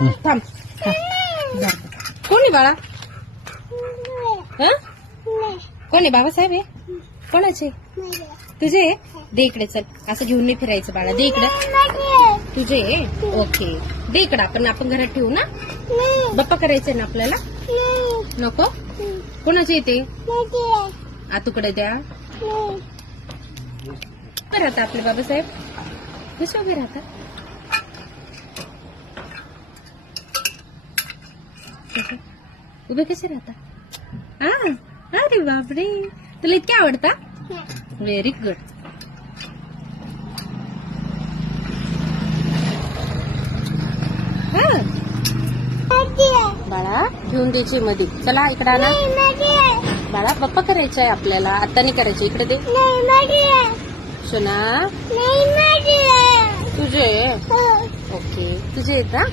थांब. कोणी बाळा? कोणी बाबासाहेब आहे? कोणाचे? तुझे? दे इकडे, चल. असं घेऊन नाही फिरायचं बाळा. दे इकडे. तुझे? ओके. दे इकडे. आपण घरात ठेवू ना. बाप्पा करायचंय ना आपल्याला. नको. कोणाचे येते? आतूकडे द्या. उभे राहता आपले बाबासाहेब. कसे उभे राहतात? उभे कसे राहता? अरे बापरे, तुला इतके आवडता? Very good. बाळा घेऊन द्यायची मध्ये. चला इकडे आला बाळा. बाप्पा करायचं आहे आपल्याला. आता नाही करायचं. इकडे दे. सोना तुझे? ओके. तुझे येत ना.